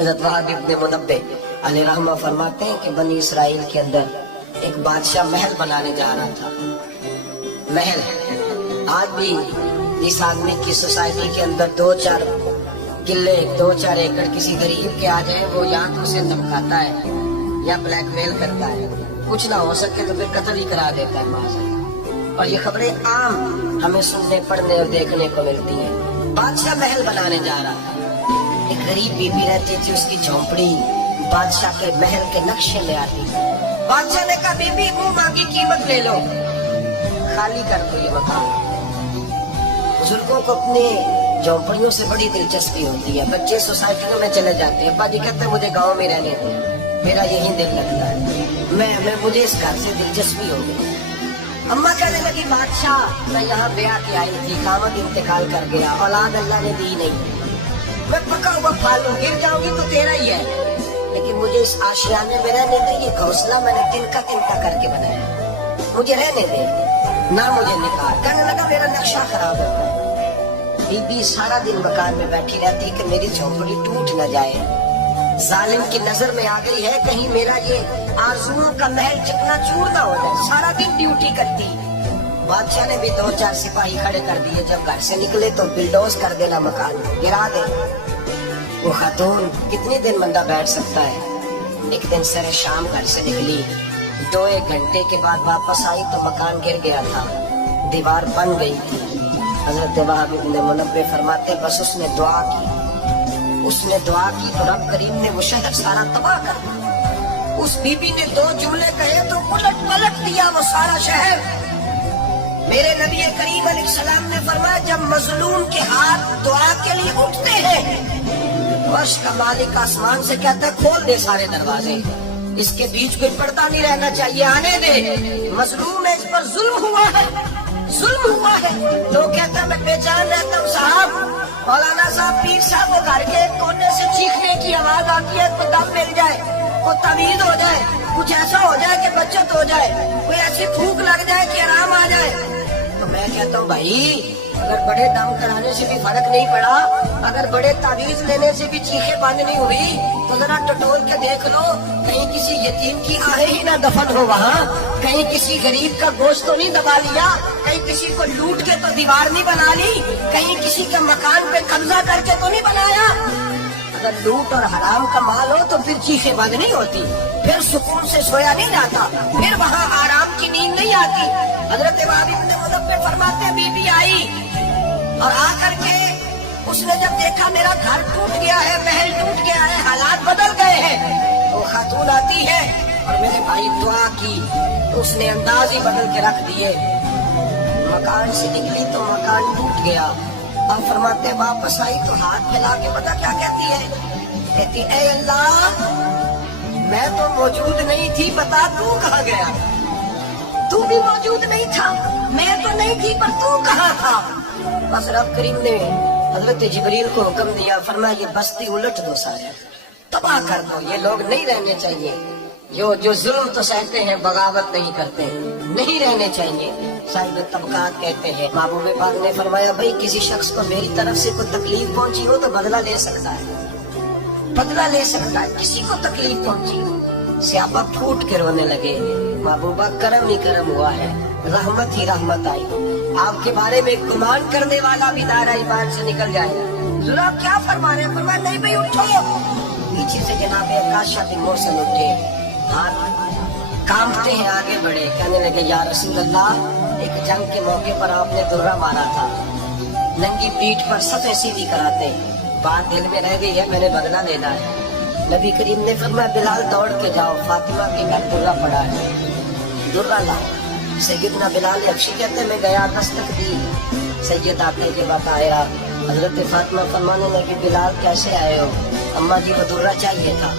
हज़रत वहाब इब्न मुनब्बे अलैहि रहमा फरमाते हैं कि बनी इसराइल के अंदर एक बादशाह महल बनाने जा रहा था। महल आज भी जिस आदमी की सोसाइटी के अंदर 2-4 किले 2-4 एकड़ किसी गरीब के आ जाए, वो या तो उसे धमकाता है या ब्लैकमेल करता है, कुछ ना हो सके तो फिर कत्ल ही करा देता है माशाअल्लाह। और ये खबरें आम हमें सुनने पढ़ने और देखने को मिलती हैं। बादशाह महल बनाने जा रहा था, एक गरीब बीबी रहती थी, उसकी झोंपड़ी बादशाह के महल के नक्शे में आती। बादशाह ने कहा बीबी मुंह मांगी कीमत ले लो, खाली कर दो ये मकान। बुजुर्गों को अपने झोंपड़ियों से बड़ी दिलचस्पी होती है। बच्चे सोसाइटियों में चले जाते हैं, बाजी कहते हैं मुझे गांव में रहने दो, मेरा यही दिल लगता है, मुझे इस घर से दिलचस्पी हो गई। अम्मा कहने लगी बादशाह मैं यहाँ ब्याह के आई थी, कामत इंतकाल कर गया, औलाद अल्लाह ने दी नहीं, मैं पका हुआ फल हूँ, गिर जाऊंगी तो तेरा ही है, लेकिन मुझे इस आशियाने में रहने दे। ये घोंसला मैंने तिनका करके बनाया, मुझे रहने दे, ना मुझे निकाल। कहने लगा मेरा नक्शा खराब हो गया। बीबी सारा दिन मकान में बैठी रहती कि मेरी झोंपड़ी टूट न जाए, जालिम की नजर में आ गई है, कहीं मेरा ये आरज़ुओं का महल चकनाचूर ना हो जाए। सारा दिन ड्यूटी करती। बादशाह ने भी 2-4 सिपाही खड़े कर दिए, जब घर से निकले तो बिल्डोज कर देना, मकान गिरा दे। वो खातून कितने दिन बंदा बैठ सकता है। एक दिन सरे शाम घर से निकली, 2-1 घंटे के बाद वापस आई तो मकान गिर गया था, दीवार बन गई थी। हज़रत वहाब इब्न मुनब्बे फरमाते बस उसने दुआ की तो रब करीम ने वो शहर सारा तबाह कर दिया। उस बीबी ने 2 जुमले कहे तो उलट पलट दिया वो सारा शहर। मेरे नबी करीम अलैहिस्सलाम ने फरमाया जब मजलूम के हाथ दुआ के लिए उठते हैं, वर्ष का मालिक आसमान से कहता है खोल दे सारे दरवाजे, इसके बीच कोई पर्दा नहीं रहना चाहिए, आने दे, मजलूम है, इस पर जुल्म हुआ है। लोग कहते हैं मैं बेचैन रहता हूँ साहब, मौलाना साहब पीर साहब वो घर के कोने से चीखने की आवाज आती है, कोई दम मिल जाए, कोई तमीज हो जाए, कुछ ऐसा हो जाए कि बचत हो जाए, कोई ऐसी थूक लग जाए कि आराम आ जाए। तो मैं कहता हूँ भाई अगर बड़े दम कराने से भी फर्क नहीं पड़ा, अगर बड़े तावीज लेने से भी चीखे बंद नहीं हुई, तो जरा टटोल के देख लो, कहीं किसी यतीम की आहें ही ना दफन हो वहाँ, कहीं किसी गरीब का गोश्त तो नहीं दबा लिया, कहीं किसी को लूट के तो दीवार नहीं बना ली, कहीं किसी के मकान पे कब्जा करके तो नहीं बनाया। अगर लूट और हराम का माल हो तो फिर चीखें बंद नहीं होती, फिर सुकून से सोया नहीं जाता, फिर वहाँ आराम की नींद नहीं आती। हजरत वहाब इब्न मुनब्बे फरमाते बीबी आई और आकर के उसने जब देखा मेरा घर टूट गया है, महल टूट गया है, हालात बदल गए हैं, तो खातून आती है और मेरे भाई दुआ की तो उसने अंदाज ही बदल के रख दिए। मकान से निकली तो मकान टूट गया। अब फरमाते वापस आई तो हाथ फैला के पता क्या कहती है, कहती ऐ अल्लाह मैं तो मौजूद नहीं थी, बता तू कहाँ गया। तू भी मौजूद नहीं था, मैं तो नहीं थी, पर तू कहाँ था। बस रब करीम ने हजरत जिब्रील को हुक्म दिया, फरमाया ये बस्ती उलट दो, सारे तबाह कर दो, ये लोग नहीं रहने चाहिए, जो जुल्म तो सहते हैं बगावत नहीं करते, नहीं रहने चाहिए। साहिब तबकात कहते हैं महबूब पाक ने फरमाया भाई किसी शख्स को मेरी तरफ से कोई तकलीफ पहुंची हो तो बदला ले सकता है, बदला ले सकता है। किसी को तकलीफ पहुंची हो, सहाबा फूट के रोने लगे, महबूबा करम ही करम हुआ है, रहमत ही रहमत आई, आपके बारे में गुमान करने वाला भी दायरा ईमान से निकल जाएगा। जरा क्या फरमा रहे हैं, फरमाया नहीं भाई उठो। पीछे से जनाब आकाशा बिन मोहसिन उठे, हाथ कांपते हैं, आगे बढ़े, कहने लगे या रसूल अल्लाह एक जंग के मौके पर आपने दुर्रा मारा था, नंगी पीठ पर सफे सीधी कराते, बात दिल में रह गई है, मैंने बदला लेना है। नबी करीम ने फरमाया बिलाल दौड़ के जाओ, फातिमा के घर दुर्रा पड़ा है, दुर्रा लाओ। सैयदना बिलाल अक्शी कहते मैं गया, दस्तक दी, सैयद आते के बाद आया, हजरत फातिमा फरमाने लगी बिलाल कैसे आए हो, अम्मा जी को दुर्रा चाहिए था।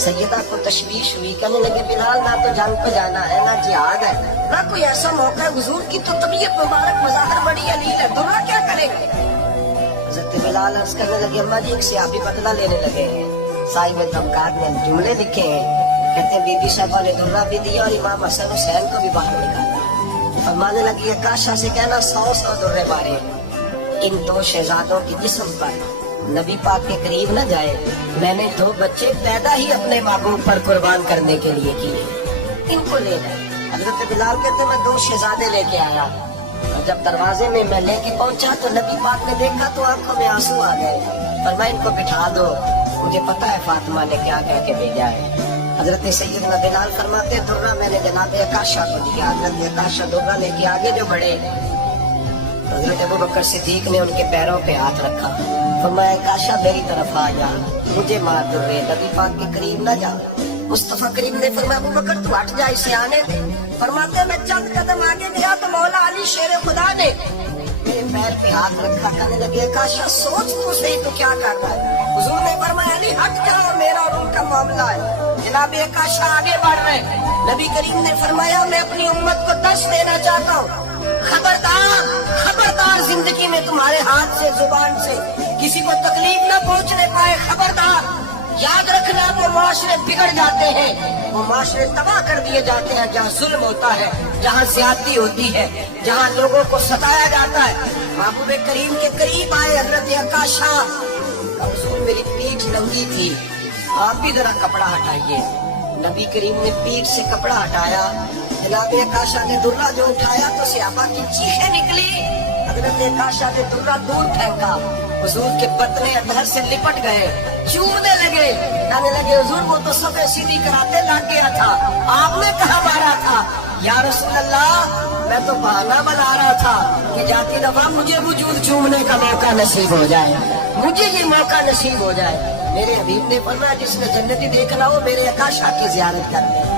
सैयदा को तशवीश हुई, कहने लगे बिलाल ना तो जंग पे जाना है, ना जिहाद है, ना कोई ऐसा मौका है, हुजूर की तो तबीयत मुबारक मज़ाहिर बड़ी अलील है, दुर्रा क्या करेंगे। हजरत बिलाल अर्ज करने लगे अम्मा जी एक सियाबी बदला लेने लगे। साहिब तबकात ने जुमले लिखे हैं, कहते हैं बीबी साहबा ने दुर्रा भी दिया और इमाम हसन हुसैन को भी बाहर निकाला। फरमाने लगी आकाशा से कहना 100 दुर्रे मारे इन 2 शहजादों की जिस्म पर, नबी पाक के करीब न जाए। मैंने 2 बच्चे पैदा ही अपने महबूब पर कुर्बान करने के लिए किए, इनको ले जाए। हजरत बिलाल कहते मैं 2 शहजादे लेके आया, और जब दरवाजे में मैं लेके पहुंचा तो नबी पाक ने देखा तो आंखों में आंसू आ गए। पर मैं इनको बिठा दो, मुझे पता है फातिमा ने क्या कह के भेजा है। हजरत सैयदना बिलाल फरमाते दुर्रा मैंने जनाब आकाशा को दिया। हजरत आकाशा दुर्रा लेके आगे जो बढ़े, हजरत अबू बकर सिद्दीक ने उनके पैरों पे हाथ रखा, फरमाया आकाशा मेरी तरफ आ जा, मुझे मार दुर्रे, नबी पाक के करीब न जा। मुस्तफा करीम ने फरमाया अबू बकर तू हट जा, इसे आने दे। फरमाते मैं चंद कदम आगे गया तो मौला अली शेर खुदा ने मेरे पैर पे हाथ रखा, कहने लगे आकाशा सोच तो सही तो क्या कर रहा है। हुजूर ने फरमाया अली हट जाओ, मेरा और उनका मामला है। जनाब आकाशा आगे बढ़ रहे, नबी करीम ने फरमाया मैं अपनी उम्मत को 10 देना चाहता हूँ, खबरदार खबरदार जिंदगी में तुम्हारे हाथ से जुबान से किसी को तकलीफ न पहुंचने पाए, खबरदार। याद रखना वो माशरे बिगड़ जाते हैं, वो माशरे तबाह कर दिए जाते हैं जहाँ जुल्म होता है, जहाँ ज्यादती होती है, जहाँ लोगों को सताया जाता है। महबूब करीम के करीब आए हजरत आकाशा, हुजूर मेरी पीठ नंगी थी, आप भी जरा कपड़ा हटाइए। नबी करीम ने पीठ से कपड़ा हटाया, जनाब आकाशा ने दुर्रा जो उठाया तो सहाबा की चीखें निकली। हजरत आकाशा ने दुर्रा दूर फेंका, हुजूर के पतले अधर से लिपट गए, चूमने लगे, कहने लगे हुजूर वो तो सब सीधी कराते लग गया था, आपने कहा मारा था। या रसूल अल्लाह मैं तो बहाना बना रहा था कि जाती दफा मुझे वजूद चूमने का मौका नसीब हो जाए, मुझे ये मौका नसीब हो जाए। मेरे हबीब ने फरमाया जिसने जन्नती देखना हो मेरे आकाशा की ज़ियारत कर ले।